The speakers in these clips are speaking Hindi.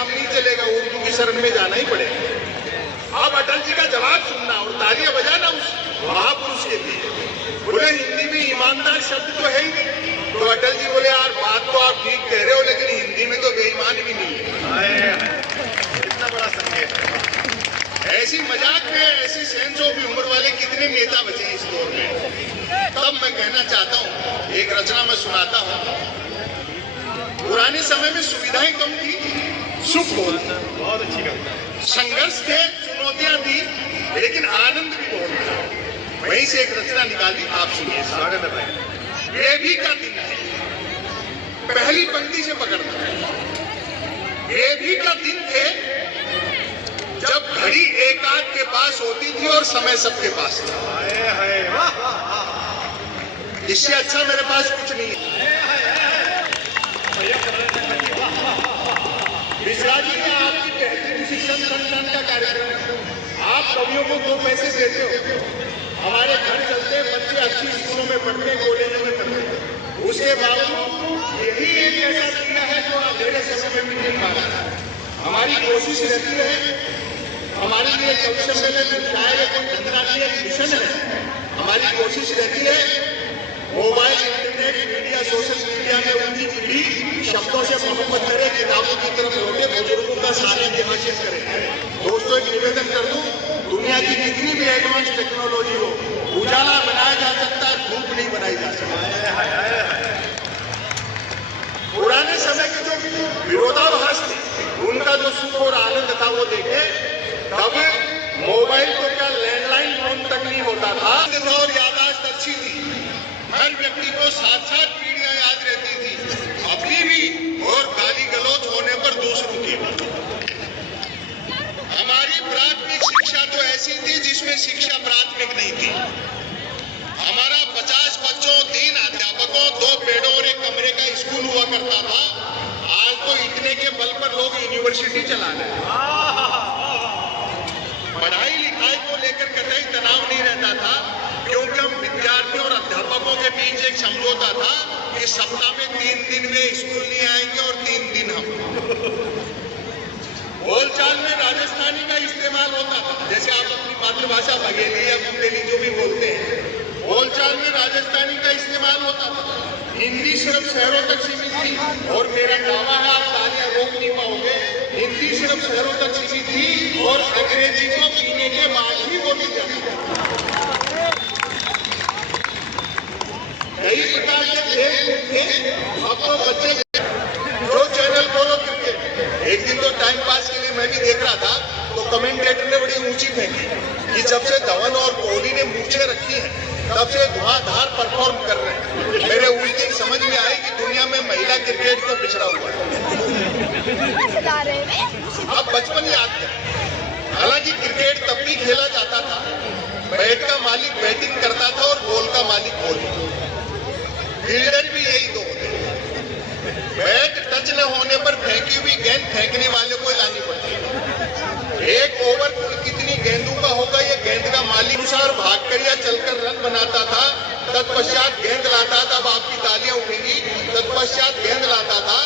काम नहीं चलेगा, उर्दू की शरण में जाना ही पड़ेगा। अब अटल जी का जवाब सुनना और तालियां बजाना उस महापुरुष के लिए। बोले हिंदी में ईमानदार शब्द तो है ही नहीं। तो अटल जी बोले यार बात तो आप ठीक कह रहे हो, लेकिन हिंदी में तो बेईमान भी नहीं है। इतना बड़ा संकेत है। ऐसी मजाक में ऐसी सेंस ऑफ ह्यूमर वाले कितने नेता बचे इस दौर में। तब मैं कहना चाहता हूँ, एक रचना में सुनाता हूँ। पुराने समय में सुविधाएं कम थी, सुख बहुत अच्छी कविता। संघर्ष थे, चुनौतियां थी, लेकिन आनंद भी बहुत था। वहीं से एक रचना निकाली, आप सुनिए। स्वागत है भाई। ये भी का दिन है, पहली पंक्ति से पकड़ना। ये भी का दिन थे जब घड़ी एक आध के पास होती थी और समय सबके पास था। इससे अच्छा मेरे पास कुछ नहीं है। विश्वास जी का आपकी पहली शिक्षण संस्थान का कार्यक्रम है। आप कवियों को 2 पैसे देते हो। हमारे घर चलते बच्चे अच्छी स्कूलों में पढ़ते, कॉलेजों में पढ़ते, उसके बावजूद यही एक ऐसा दिया है जो अधेरे समय में नहीं पा रहा। हमारी कोशिश रहती है, हमारे लिए कवि सम्मेलन शायद कोई अंतर्राष्ट्रीय मिशन है। हमारी कोशिश रहती है mobile, internet, media, social media में उनकी पीढ़ी शब्दों से मोहब्बत करे, किताबों की तरफ लौटे, बुजुर्गों का सानिध्य हासिल करे। दोस्तों एक निवेदन कर दूं, दुनिया की कितनी भी एडवांस टेक्नोलॉजी हो, उजाला बनाया जा सकता है, धूप नहीं बनाई जा सकती। पुराने समय के जो विरोधाभास थे, उनका जो सुख और आनंद था वो देखे। तब मोबाइल तो क्या लैंडलाइन फोन तक नहीं होता था और याददाश्त अच्छी थी। हर व्यक्ति को 7-7 पीढ़ियां याद रहती थी, अपनी भी और गाली गलौज होने पर दूसरों की भी। हमारी प्राथमिक शिक्षा तो ऐसी थी जिसमें शिक्षा प्राथमिक नहीं थी। हमारा 50 बच्चों, 3 अध्यापकों, 2 पेड़ों और 1 कमरे का स्कूल हुआ करता था। आज तो इतने के बल पर लोग यूनिवर्सिटी चला रहे हैं। पढ़ाई लिखाई को लेकर कतई तनाव नहीं रहता था, क्योंकि हम विद्यार्थियों और अध्यापकों के बीच एक समझौता था कि सप्ताह में 3 दिन वे स्कूल नहीं आएंगे और 3 दिन हम। बोलचाल में राजस्थानी का इस्तेमाल होता था, जैसे आप अपनी मातृभाषा बघेली या बुंदेली जो भी बोलते हैं, बोलचाल में राजस्थानी का इस्तेमाल होता था। हिंदी सिर्फ शहरों तक सीमित थी, और मेरा दावा है आप तालियां रोक नहीं पाओगे, हिंदी सिर्फ शहरों तक सीमित थी और अंग्रेजी को पीने के बाद ही बोली जाती थी। कई प्रकार के खेल थे। अब तो बच्चे जो चैनल खोलो क्रिकेट। एक दिन तो टाइम पास के लिए मैं भी देख रहा था, तो कमेंटेटर ने बड़ी ऊंची फेंकी कि जब से धवन और कोहली ने मूछें रखी हैं, तब से धुआंधार परफॉर्म कर रहे हैं। मेरे उस दिन समझ में आई कि दुनिया में महिला क्रिकेट को पिछड़ा हुआ है। अब बचपन याद है। हालांकि क्रिकेट तब भी खेला जाता था, बैट का मालिक बैटिंग करता था और बॉल का मालिक बॉलिंग। फील्डर भी यही 2 होते। बैट टच न होने पर फेंकी हुई गेंद फेंकने वाले को लानी पड़ती है। एक ओवर कुल कितनी गेंदों का होगा, ये गेंद का मालिक अनुसार भागकर या चलकर रन बनाता था। तत्पश्चात गेंद लाता था, अब आपकी तालियां उठेंगी। तत्पश्चात गेंद लाता था।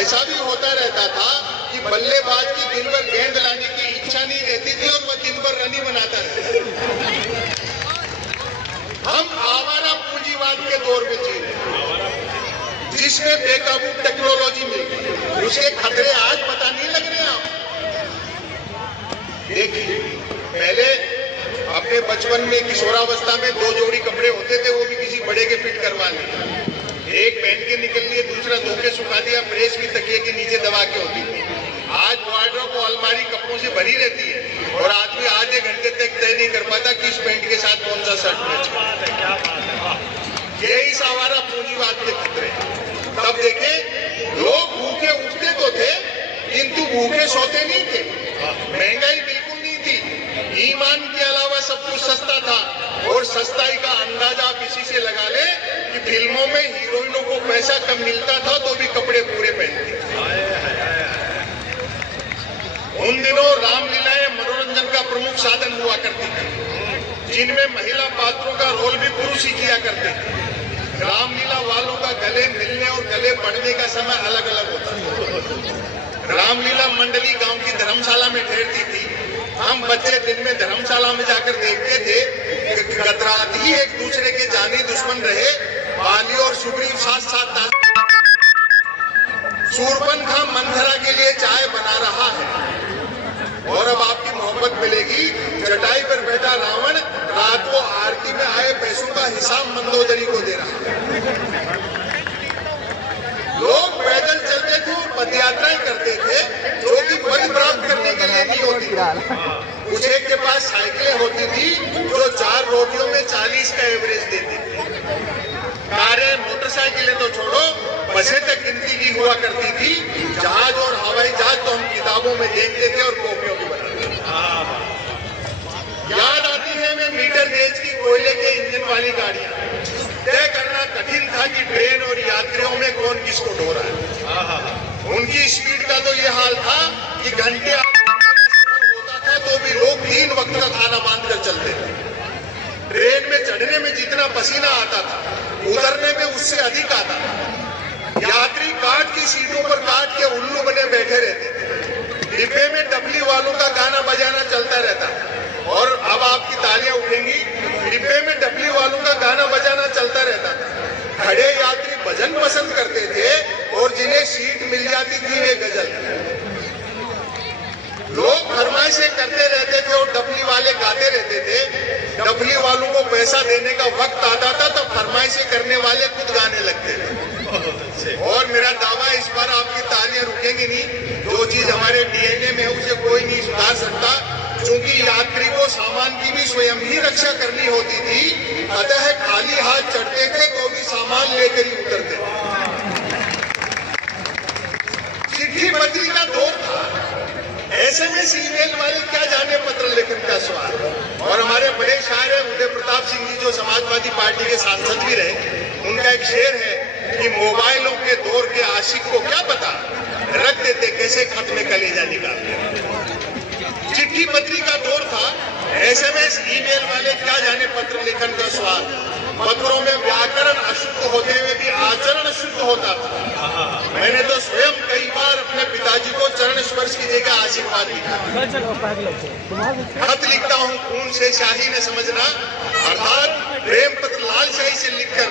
ऐसा भी होता रहता था कि बल्लेबाज की दिन भर गेंद लाने की इच्छा नहीं रहती थी और वह दिन भर रन ही बनाता रहता। हम आवारा पूंजीवाद के दौर में जी रहे हैं, जिसमें बेकाबू टेक्नोलॉजी मिल गई। उसके खतरे आज पता नहीं लग रहे आप। देखिए, पहले अपने बचपन में किशोरावस्था में 2 जोड़ी कपड़े होते थे, वो भी किसी बड़े के फिट करवा लिए। एक पहन के निकल लिए, दूसरा धो के सुखा दिया, प्रेस भी तकिए के नीचे दबा के होती थी। आज वार्डरोब को अलमारी कपड़ों से भरी रहती है और आदमी आधे घंटे तक तय नहीं कर पाता किस पैंट के साथ कौन सा शर्ट मैच है। यही सवारा पूंजीवाद के खतरे। तब देखे, लोग भूखे उठते तो थे, किंतु भूखे सोते नहीं थे। महंगाई बिल्कुल नहीं थी। ईमान के अलावा सब कुछ सस्ता था, और सस्ताई का अंदाजा आप इसी से लगा ले कि फिल्मों में हीरोइनों को पैसा कम मिलता था तो भी कपड़े पूरे पहनते। उन दिनों रामलीलाएं मनोरंजन का प्रमुख साधन हुआ करती थी, जिनमें महिला पात्रों का रोल भी पुरुष ही किया करते थे। रामलीला वालों का गले मिलने और गले पड़ने का समय अलग अलग होता था। रामलीला मंडली मंडली गांव की धर्मशाला में ठहरती थी। हम बच्चे दिन में धर्मशाला में जाकर देखते थे कि गतरात ही एक दूसरे के जानी दुश्मन रहे। बाली और सुग्रीव साथ साथ शूरपनखा मंथरा के लिए चाय बना रहा है और अब आपकी मोहब्बत मिलेगी। चटाई पर बैठा रावण रात को आरती में आए पैसों का हिसाब मंदोदरी को दे रहा है। लोग पैदल चलते थे और पदयात्राएं करते थे जो कि पद प्राप्त करने के लिए नहीं होती थी। कुछ एक के पास साइकिलें होती थी जो 4 रोटियों में 40 का एवरेज देती थी। कारें मोटरसाइकिलें तो छोड़ो, बसें तक गिनती की हुआ करती थी। जहाज और हवाई जहाज तो हम किताबों में देखते थे और कॉपियों की बनाते थे। याद आती है मैं मीटर गेज की कोयले के इंजन वाली गाड़ियां। तय करना कठिन था कि ट्रेन और यात्रियों में कौन किसको ढो रहा है। उनकी स्पीड का तो ये हाल था कि घंटे होता था तो भी लोग 3 वक्त का खाना बांध कर चलते थे। ट्रेन में चढ़ने में जितना पसीना आता था, उतरने में उससे अधिक आता था। यात्री काट की सीटों पर काट के उल्लू बने बैठे रहते थे। डिब्बे में डबली वालों का गाना बजाना चलता रहता और अब आपकी तालियां उठेंगी। डिब्बे में डबली वालों का गाना बजाना चलता रहता था। खड़े यात्री भजन पसंद करते थे और जिन्हें सीट मिल जाती थी वे गजल। लोग फरमाइशें करते रहते थे और डबली वाले गाते रहते थे। डबली वालों को पैसा देने का वक्त आता था तो फरमाइशें करने वाले खुद गाने लगते थे। और मेरा दावा इस बार आपकी तालियां रुकेंगी नहीं। जो चीज हमारे डीएनए में है उसे कोई नहीं सुधार सकता। क्योंकि यात्री को सामान की भी स्वयं ही रक्षा करनी होती थी, अतः खाली हाथ चढ़ते थे तो भी सामान लेकर ही उतरते थे। चिट्ठी पत्री का दौर था। एसएमएस ईमेल वाले क्या जाने पत्र लेखन का सवाल। और हमारे बड़े शायर है उदय प्रताप सिंह जी जो समाजवादी पार्टी के सांसद भी रहे, उनका एक शेर है कि मोबाइलों के दौर के आशिक को क्या पता, रख देते कैसे खत में कलेजा निकाल। चिट्ठी पत्री का दौर था। एसएमएस ईमेल वाले क्या जाने पत्र लेखन का स्वाद। पत्रों में व्याकरण अशुद्ध होते हुए भी आचरण शुद्ध होता था। मैंने तो स्वयं कई बार अपने पिताजी को चरण स्पर्श की जगह आशीर्वाद लिखा। खत लिखता हूँ खून से शाही ने समझना, अर्थात प्रेम पत्र लाल शाही से लिखकर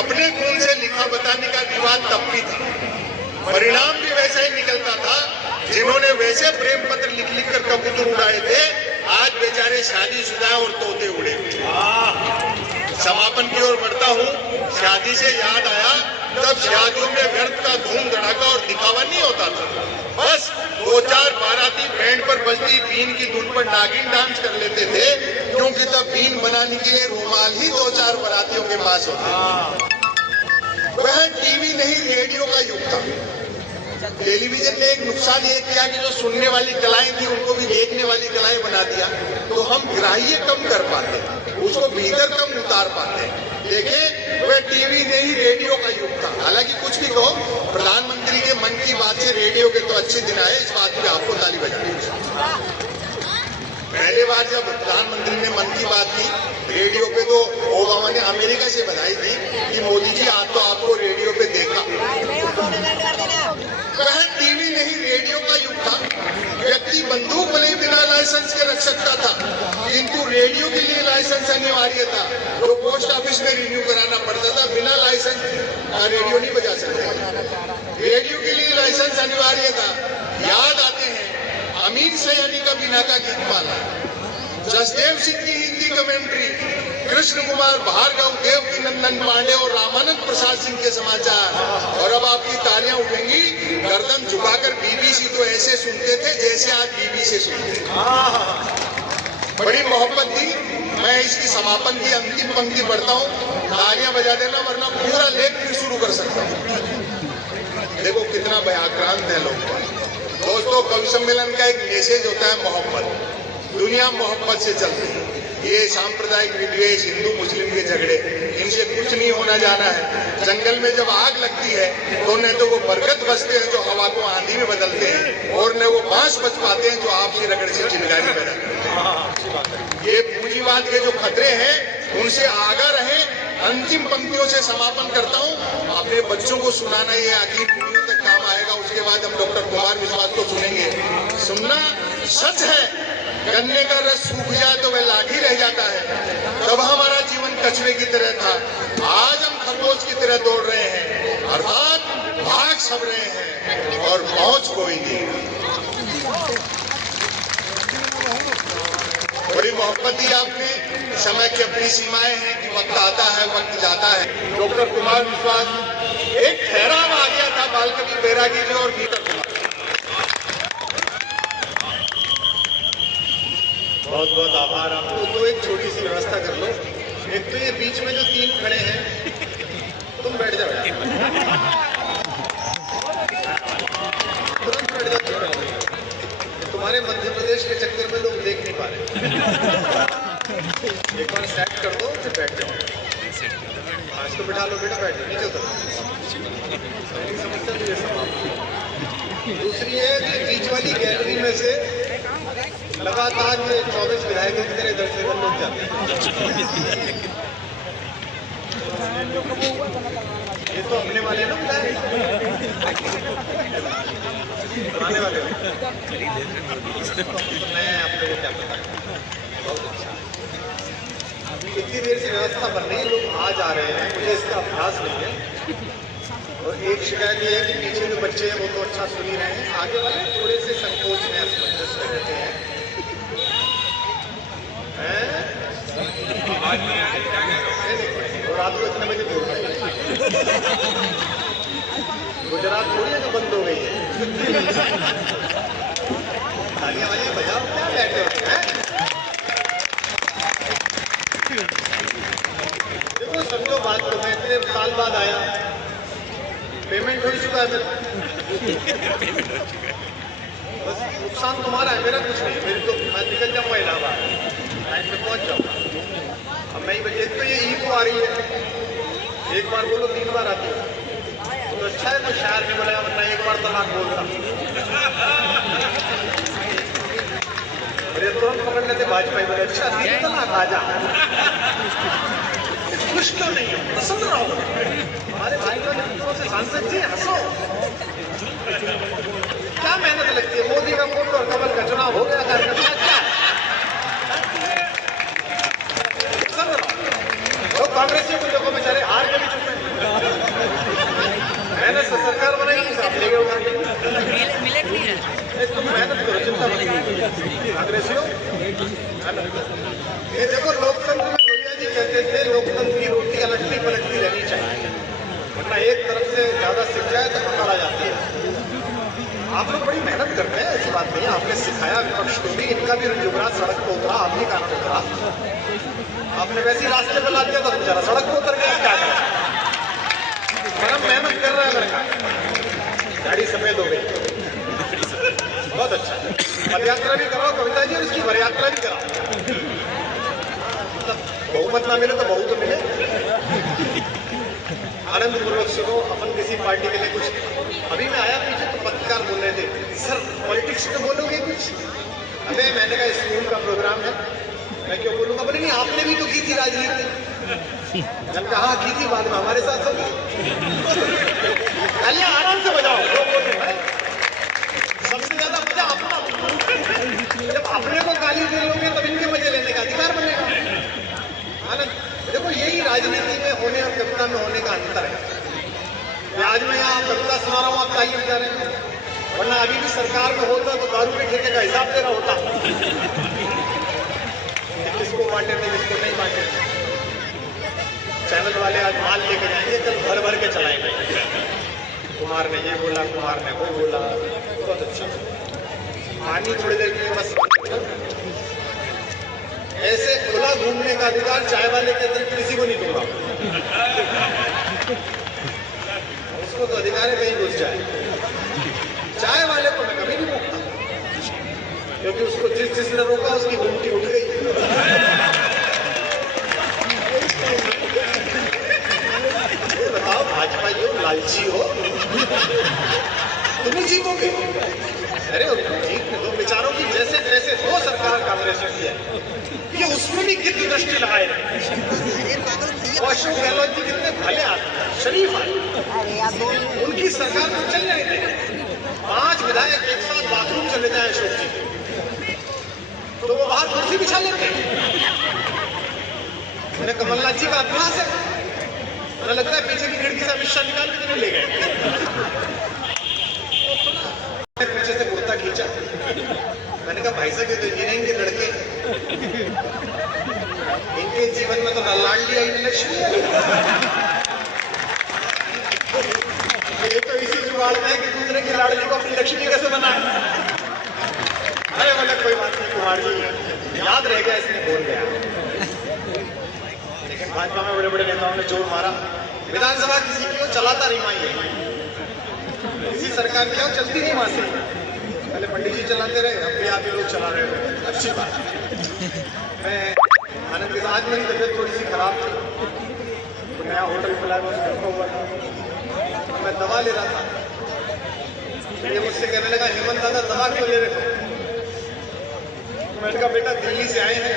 अपने खून से लिखा बताने का विवाद तब भी था। परिणाम भी वैसा ही निकलता था। जिन्होंने वैसे प्रेम पत्र लिख लिख कर कबूतर उड़ाए थे, आज बेचारे शादीशुदा और तोते उड़े। समापन की ओर बढ़ता हूँ। शादी से याद आया, तब शादियों में व्यर्थ का धूम धड़ाका और दिखावा नहीं होता था। बस 2-4 बाराती बैंड पर बजती बीन की धुन पर नागिन डांस कर लेते थे, क्योंकि तब बीन बनाने के लिए रुमाल ही 2-4 बारातियों के पास होते। वह टीवी नहीं रेडियो का युग था। टेलीविजन ने एक नुकसान ये किया कि जो सुनने वाली कलाएं थी उनको भी देखने वाली कलाएं बना दिया, तो हम ग्राह्य कम कर पाते, उसको भीतर कम उतार पाते। देखें, वह टीवी नहीं रेडियो का युग था। हालांकि कुछ भी कहो, प्रधानमंत्री के मन की बात से रेडियो के तो अच्छे दिन आए, इस बात पे आपको ताली बजानी। पहले बार जब प्रधानमंत्री ने मन की बात की रेडियो पे, तो ओबामा ने अमेरिका से बधाई दी कि मोदी जी आज तो आपको रेडियो पे देखा। वह टीवी नहीं रेडियो का युग था। व्यक्ति बंदूक भले बिना लाइसेंस के रख सकता था, किंतु रेडियो के लिए लाइसेंस अनिवार्य था, जो पोस्ट ऑफिस में रिन्यू कराना पड़ता था। बिना लाइसेंस रेडियो नहीं बजा सकते। रेडियो के लिए लाइसेंस अनिवार्य था। याद आते हैं अमीन सयानी का बिना का गीत माला, जसदेव सिंह की हिंदी कमेंट्री, कृष्ण कुमार भार्गव, देवकी नंदन पांडे और रामानंद प्रसाद सिंह के समाचार। और अब आपकी तालियां उठेंगी। गर्दन झुकाकर बीबीसी तो ऐसे सुनते थे जैसे आज बीबीसी सुनते। बड़ी मोहब्बत थी। मैं इसकी समापन की अंतिम पंक्ति पढ़ता हूँ, तालियां बजा देना, वरना पूरा लेख फिर शुरू कर सकता हूँ। देखो कितना व्याक्रांत है लोग। दोस्तों, कवि सम्मेलन का एक मैसेज होता है मोहब्बत। दुनिया मोहब्बत से चलती है। ये सांप्रदायिक विद्वेष, हिंदू मुस्लिम के झगड़े, इनसे कुछ नहीं होना जाना है। जंगल में जब आग लगती है तो न तो वो बरगद बचते हैं जो हवा को आंधी में बदलते हैं, और न वो बांस बच पाते हैं जो आपसी रगड़ से चिंगारी पैदा करते हैं। ये पूंजीवाद के जो खतरे हैं उनसे आगा रहे। अंतिम पंक्तियों से समापन करता हूँ। अपने बच्चों को सुनाना ये आखिरी पीढ़ियों तक काम आएगा। उसके बाद हम डॉक्टर कुमार विश्वास को सुनेंगे। गन्ने का रस सूख जाए तो वह लाठी रह जाता है। तब हमारा जीवन कचरे की तरह था, आज हम खरगोश की तरह दौड़ रहे हैं, अर्थात भाग सब रहे हैं और पहुंच कोई नहीं। बड़ी मोहब्बत दी आपने। समय की अपनी सीमाएं हैं कि वक्त आता है, वक्त जाता है। डॉक्टर कुमार विश्वास एक ठहराव आ गया था बालकनी बैरागी जी और गीता कुमार। बहुत बहुत आभार आपको। तो एक छोटी सी व्यवस्था कर लो। एक तो ये बीच में जो 3 खड़े हैं, तुम बैठ जाओ, तुरंत बैठ जाओ। तुम्हारे मध्य प्रदेश के चक्कर में लोग देख नहीं पा रहे। एक बार सेट कर दो फिर बैठ जाओ। आज तो बिठा लो बेटा, बैठ जाओ, नीचे उतर। समस्या तो ये समाप्त। दूसरी है कि बीच वाली गैलरी में से लगातार ये 24 विधायकों की तरह इधर से इधर लोग जाते हैं। ये तो अपने वाले ना विधायक, पुराने वाले तो नए हैं, अपने को क्या पता। बहुत अच्छा, इतनी देर से व्यवस्था बन रही है, लोग आ जा रहे हैं, मुझे इसका अभ्यास नहीं है। और एक शिकायत ये है कि पीछे जो बच्चे हैं वो तो अच्छा सुन ही रहे हैं, आगे वाले थोड़े से संकोच में असमंजस में रहते हैं। और रात को इतने बजे बोल रहे हैं, गुजरात थोड़ी है जो बंद हो गई है। तालियां वालियां बजाओ, क्या बैठे होते हैं। देखो समझो बात को, मैं इतने साल बाद आया, पेमेंट हो चुका है मेरा, बस नुकसान तुम्हारा है, मेरा कुछ नहीं। मेरी तो मैं निकल जाऊंगा इलाहाबाद, टाइम पे पहुंच जाऊंगा। अब मैं एक तो ये ईको आ रही है, एक बार बोलो 3 बार आती है तो अच्छा है। मैं शायर ने बोला, वरना एक बार तलाक बोलता। और ये तुरंत पकड़ लेते वाजपेयी, बोले अच्छा 3 तलाक आ जा। खुश क्यों नहीं हो, पसंद रहो। हमारे भाई बहनों से सांसद जी हंसो, क्या मेहनत लगती है। मोदी का वोट और कमल का चुनाव हो गया, कार्यक्रम क्या तो कांग्रेसियों को देखो, बेचारे हार के भी चुप हैं। मेहनत से सरकार बनाई, साथ ले गए उठा के। तुम मेहनत करो, चिंता मत। कांग्रेसियों ये देखो, लोकतंत्र में दुनिया जी कहते थे लोकतंत्र की रोटी अलटती पलटती रहनी चाहिए, वरना एक तरफ से ज्यादा सिक जाए तो पकड़ा जाती है। आप लोग बड़ी मेहनत करते हैं, ऐसी बात नहीं है। आपने सिखाया विपक्ष को भी, इनका भी युवराज सड़क पर उतरा, आपने कारण उतरा। आपने वैसे ही रास्ते पर ला दिया था, बेचारा सड़क पर उतर गया, क्या करें। बड़ा मेहनत कर रहा है लड़का, गाड़ी सफेद हो गई, बहुत अच्छा। पद यात्रा भी कराओ कविता जी, और इसकी वर यात्रा भी कराओ। बहुमत ना मिले तो बहु तो मिले। आनंद पूर्वक सुनो। अपन किसी पार्टी के लिए कुछ, अभी मैं आया पीछे तो पत्रकार बोल रहे थे, सर पॉलिटिक्स में बोलोगे कुछ? अबे मैंने कहा स्कूल का प्रोग्राम है, मैं क्यों बोलूंगा। बोले नहीं, आपने भी तो की थी राजनीति। मैंने कहा हाँ की थी, बाद में हमारे साथ होगी। तालियां आराम से बजाओ, सबसे ज्यादा मजा अपना। जब अपने को गाली दे लोगे तब इनके मजे लेने का अधिकार बनेगा। आनंद देखो, यही राजनीति में होने और कविता में होने का अंतर है। आज मैं यहाँ कविता सुना रहा हूँ, आप तालियां बजा रहे हैं, वरना अभी भी सरकार में होता तो दारू के ठेके का हिसाब दे रहा होता, किसको बांटे थे किसको नहीं बांटे थे। चैनल वाले आज माल लेके जाएंगे, कल भर भर के चलाएंगे। कुमार ने ये बोला, कुमार ने वो बोला, बहुत अच्छा। पानी थोड़ी देर के लिए बस, ऐसे खुला घूमने का अधिकार चाय वाले के अतिरिक्त किसी को नहीं दूंगा। उसको तो अधिकार है कहीं घुस जाए। चाय वाले को मैं कभी नहीं रोकता, क्योंकि उसको जिसने रोका उसकी घूमती उठ गई। ये बताओ, भाजपा जो लालची हो, तुम ही जीतोगे। अरे जीतने दो बेचारों की, जैसे जैसे दो सरकार कांग्रेस ने किया, ये उसमें भी गिद्ध दृष्टि लगाए। अशोक गहलोत जी कितने भले आदमी, शरीफ आदमी, उनकी सरकार को चल रहे थे। 5 विधायक एक साथ बाथरूम चले जाए अशोक जी, तो वो परीक्षा लेते हैं। उन्हें कमलनाथ जी का अभ्यास है, उन्हें लगता है पीछे की खिड़की से अमित शाह निकाल के नहीं ले गए। पीछे से कुर्ता खींचा, मैंने कहा भाई साहब ये तो इंजीनियरिंग के लड़के, इनके जीवन में तो लाडली आई लक्ष्मी है। ये तो इसी जुगाड़ में है कि दूसरे की लाडली को अपनी लक्ष्मी कैसे बनाए। अरे बोले कोई बात नहीं कुमार जी, याद रह गया, इसने बोल गया। लेकिन भाजपा में बड़े बड़े नेताओं ने जोर मारा, विधानसभा किसी की हो चलाता नहीं माई है, किसी सरकार की हो चलती नहीं वहां से। पहले पंडित जी चलाते रहे, अब भी आप ये लोग चला रहे हो, अच्छी बात। मैं आनंद के साथ, मेरी तबीयत थोड़ी सी खराब थी, तो नया होटल खुला हुआ था, मैं दवा ले रहा था। ये मुझसे कहने लगा हेमंत दादा दवा क्यों ले रहे हो? मैंने कहा बेटा दिल्ली से आए हैं,